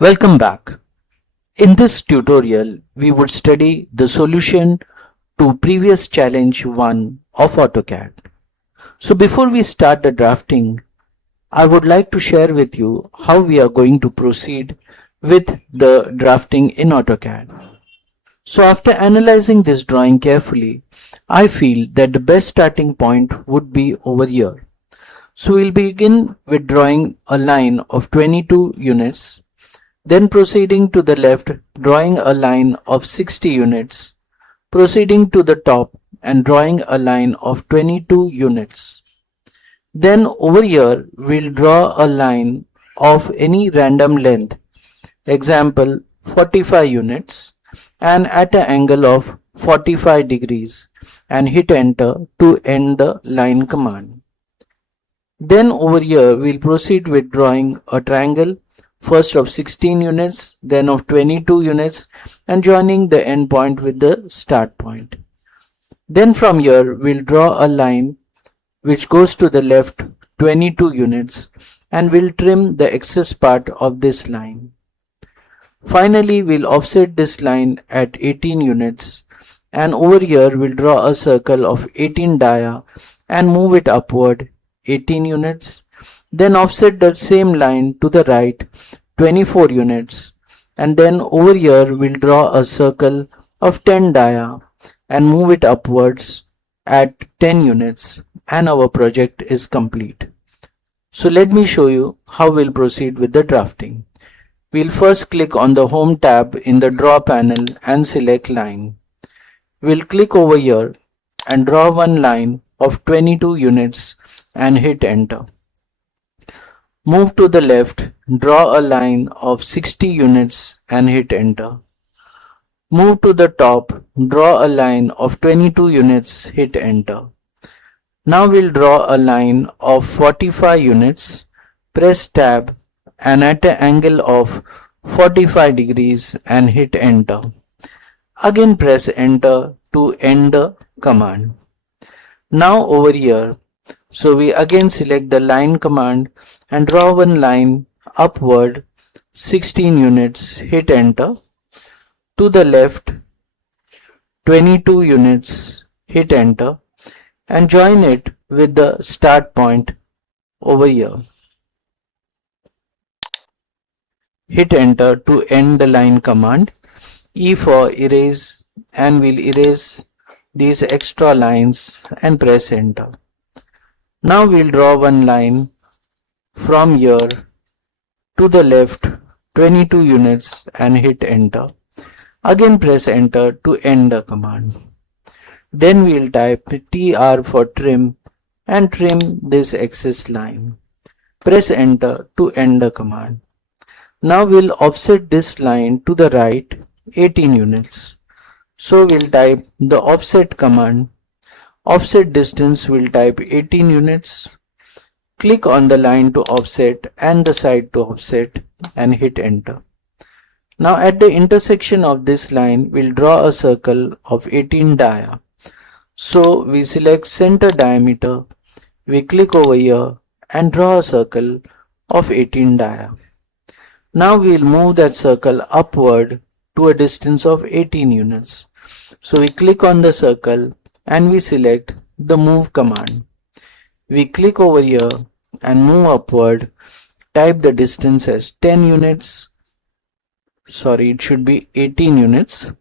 Welcome back. In this tutorial, we would study the solution to previous challenge 1 of AutoCAD. So before we start the drafting, I would like to share with you how we are going to proceed with the drafting in AutoCAD. So after analyzing this drawing carefully, I feel that the best starting point would be over here. So we'll begin with drawing a line of 22 units. Then proceeding to the left, drawing a line of 60 units. Proceeding to the top and drawing a line of 22 units. Then over here, we'll draw a line of any random length. Example, 45 units and at an angle of 45 degrees and hit enter to end the line command. Then over here, we'll proceed with drawing a triangle. First of 16 units, then of 22 units and joining the end point with the start point. Then from here we'll draw a line which goes to the left 22 units and we'll trim the excess part of this line. Finally we'll offset this line at 18 units and over here we'll draw a circle of 18 dia and move it upward 18 units. Then offset the same line to the right 24 units and then over here we'll draw a circle of 10 dia and move it upwards at 10 units and our project is complete. So let me show you how we'll proceed with the drafting. We'll first click on the Home tab in the Draw panel and select Line. We'll click over here and draw one line of 22 units and hit Enter. Move to the left, draw a line of 60 units and hit enter. Move to the top, draw a line of 22 units, hit enter. Now we'll draw a line of 45 units, press tab and at an angle of 45 degrees and hit enter. Again press enter to end the command. Now over here, so we again select the line command and draw one line upward 16 units, hit enter. To the left 22 units, hit enter and join it with the start point over here. Hit enter to end the line command. E for erase and we'll erase these extra lines and press enter. Now we'll draw one line from here to the left 22 units and hit enter. Again press enter to end the command. Then we'll type TR for trim and trim this excess line. Press enter to end the command. Now we'll offset this line to the right 18 units. So we'll type the offset command. Offset distance we'll type 18 units. Click on the line to offset and the side to offset and hit enter. Now at the intersection of this line we'll draw a circle of 18 dia. So we select center diameter. We click over here and draw a circle of 18 dia. Now we'll move that circle upward to a distance of 18 units. So we click on the circle and we select the move command. We click over here and move upward, type the distance as 10 units. Sorry, it should be 18 units.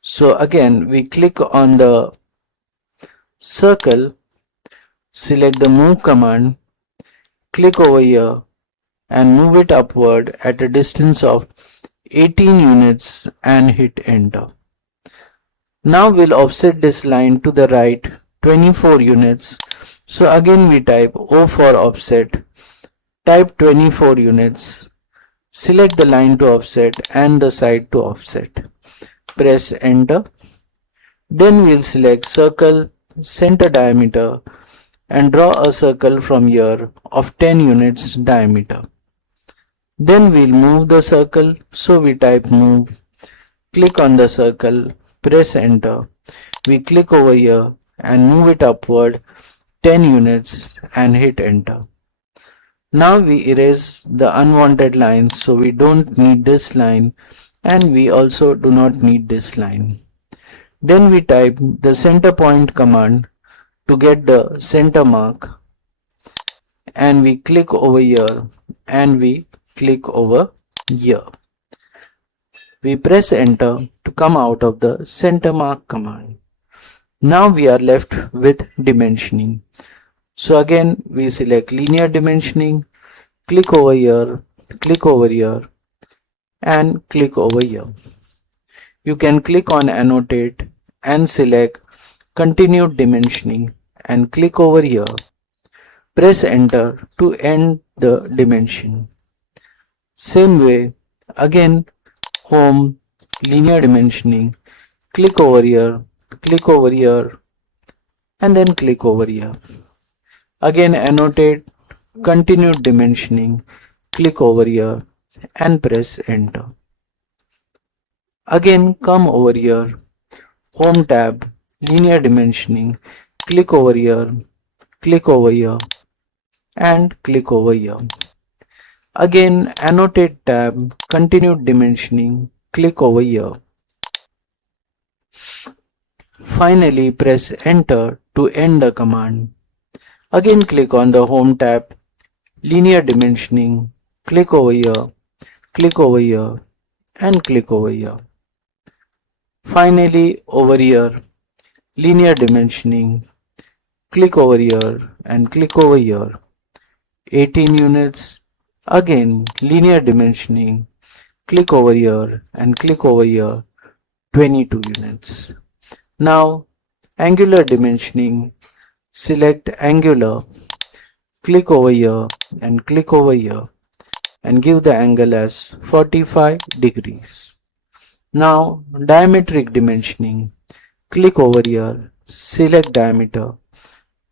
So again we click on the circle, select the move command, click over here and move it upward at a distance of 18 units and hit enter. Now we'll offset this line to the right 24 units. So again we type O for offset, type 24 units, select the line to offset and the side to offset. Press enter. Then we'll select circle, center diameter and draw a circle from here of 10 units diameter. Then we'll move the circle. So we type move, click on the circle, press enter. We click over here and move it upward 10 units and hit enter. Now we erase the unwanted lines, so we don't need this line and we also do not need this line. Then we type the center point command to get the center mark, and we click over here and we click over here. We press enter to come out of the center mark command. Now we are left with dimensioning. So again we select linear dimensioning, click over here and click over here. You can click on annotate and select continued dimensioning and click over here. Press enter to end the dimension. Same way, again home, linear dimensioning, click over here and then click over here. Again annotate, continued dimensioning, click over here and press enter. Again come over here, home tab, linear dimensioning, click over here and click over here. Again annotate tab, continued dimensioning, click over here. Finally press enter to end the command. Again click on the home tab, linear dimensioning, click over here and click over here. Finally over here, linear dimensioning, click over here and click over here. 18 units. Again linear dimensioning, click over here and click over here. 22 units. Now angular dimensioning, select angular, click over here and click over here and give the angle as 45 degrees. Now diametric dimensioning, click over here, select diameter,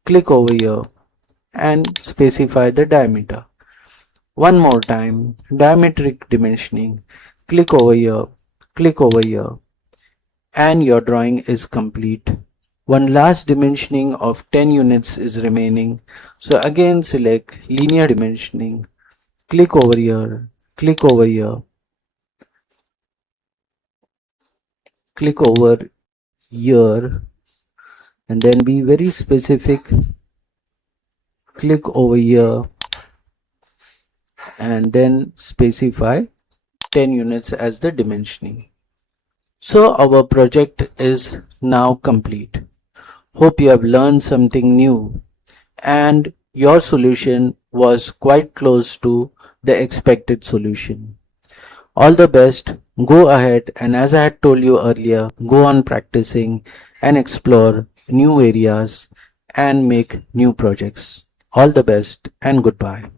click over here and specify the diameter. One more time, diametric dimensioning, click over here and your drawing is complete. One last dimensioning of 10 units is remaining. So again select linear dimensioning, click over here, click over here and then be very specific, click over here and then specify 10 units as the dimensioning. So our project is now complete. Hope you have learned something new and your solution was quite close to the expected solution. All the best. Go ahead and, as I had told you earlier, go on practicing and explore new areas and make new projects. All the best and goodbye.